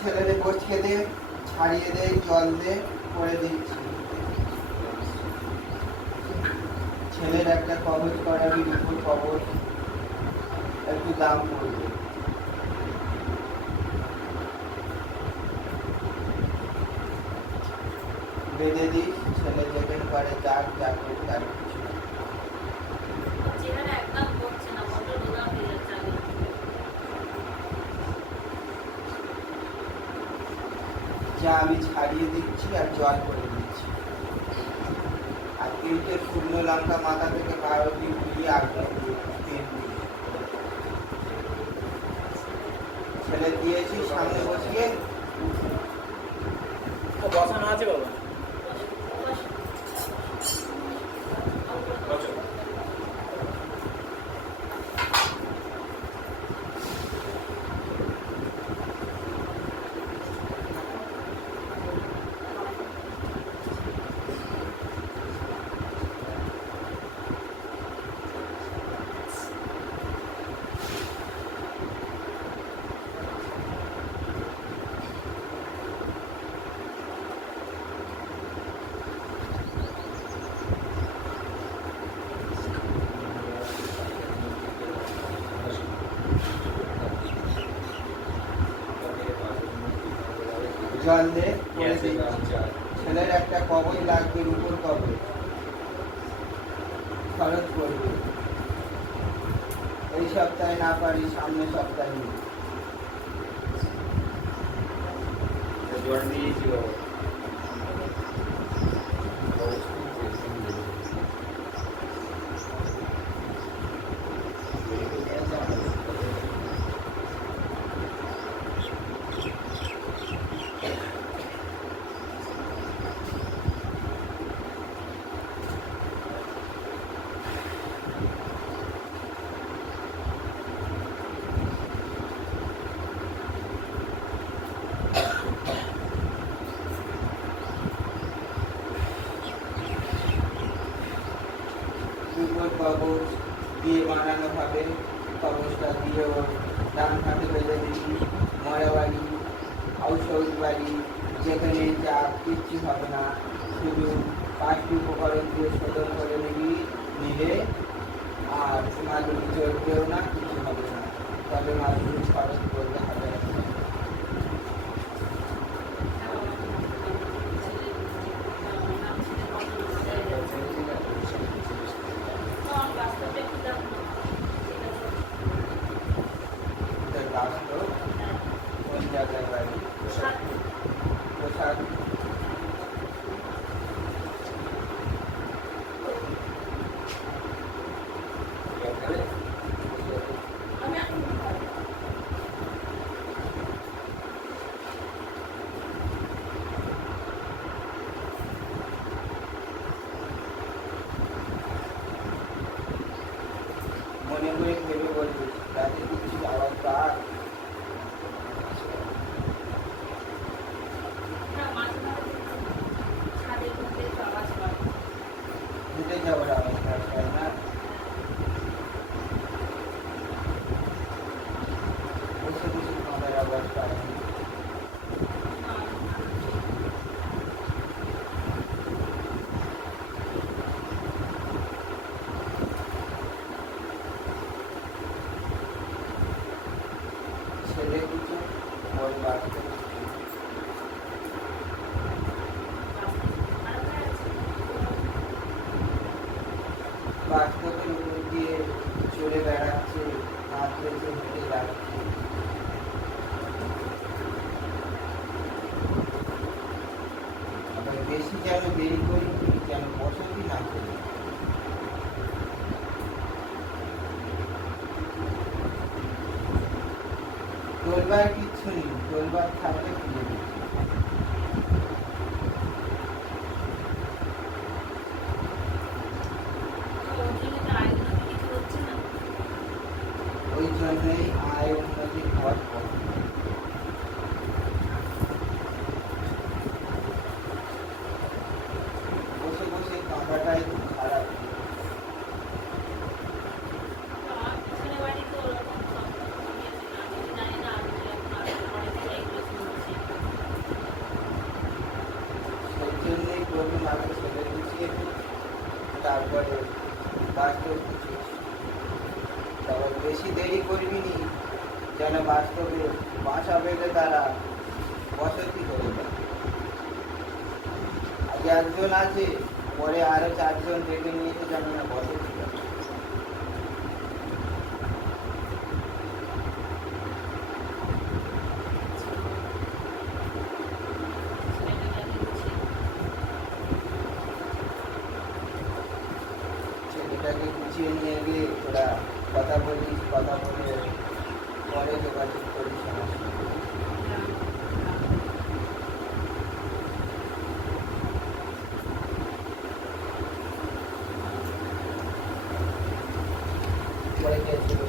ছেলেদের বসিয়ে দিয়ে ছাড়িয়ে দিয়ে জল দিয়ে করে দিচ্ছি। ছেলের একটা কবজ করাবি, রূপোর কবজ, একটু দাম পড়বে। বেঁধে দিস, ছেলে যেখানে পারে যাক যা করে তার কিছু। যা আমি ছাড়িয়ে দিচ্ছি আর জল করে দিচ্ছি। আর 3টে শুকনো লঙ্কা মাথা থেকে কারো দিয়ে আগে তেল দিয়ে ছেলে দিয়েছি সামনে বসিয়ে। বসানো আছে বাবা। জল দিয়ে করে দিচ্ছি। ছেলের একটা কবজ লাগবে, রূপোর কবজ, খরচ করবে। এই সপ্তাহে না পারি সামনে সপ্তাহে। জল দিয়েছি বাবা। রূপোর কবজ দিয়ে বানানো হবে। কবজটা দিয়ে ওর ডান হাতে বেঁধে দিবি। মরা বাড়ি, ঔষধ বাড়ি, যেখানে যা কিচ্ছু হবে না, শুধু 5টি উপকরণ দিয়ে শোধন করে নিবি। নিলে আর মাদুরি চলবেও না, কিছু হবে না। তবে মাদুরি খরচ করতে হবে। বাস্তব কোন জায়গায় বাড়ি? প্রসাদ। মনে করে ভেবে বলবি, রাতে কিছু আওয়াজ পার হেঁটে যাওয়ার আওয়াজ পার, তাই না? বসে বসে কাঁদার আওয়াজ পার। ছেলে কিছু বল বাস্তব। বাস্তবের উপর দিয়ে চলে বেড়াচ্ছে, হাত রেখে হেঁটে যাচ্ছে। আবার বেশি যেন দেরি করি, যেন বসতি না করি। তোলবার কিচ্ছু নেই, তোলবার থাকলে ফিরে দিচ্ছি। ওই জন্যই আয় উন্নতি হওয়ার কম। বসে বসে কাঁদাটাই খুব খারাপ। করবি আগে ছেলে গুছিয়ে নি, তারপরে বাস্তব বুঝিস। তবে বেশি দেরি করবি নি, যেন বাস্তবে বাসা বেঁধে তারা বসতি করে দেয়। আগে একজন আছে, পরে আরো 4 জন ডেকে নিয়েছে, যেন না বসতি করে। ছেলেটাকে গুছিয়ে নিয়ে গিয়ে ওরা কথা বলিস, কথা বলে পরে যোগাযোগ করিস আমার সঙ্গে। পরে কে ছিল?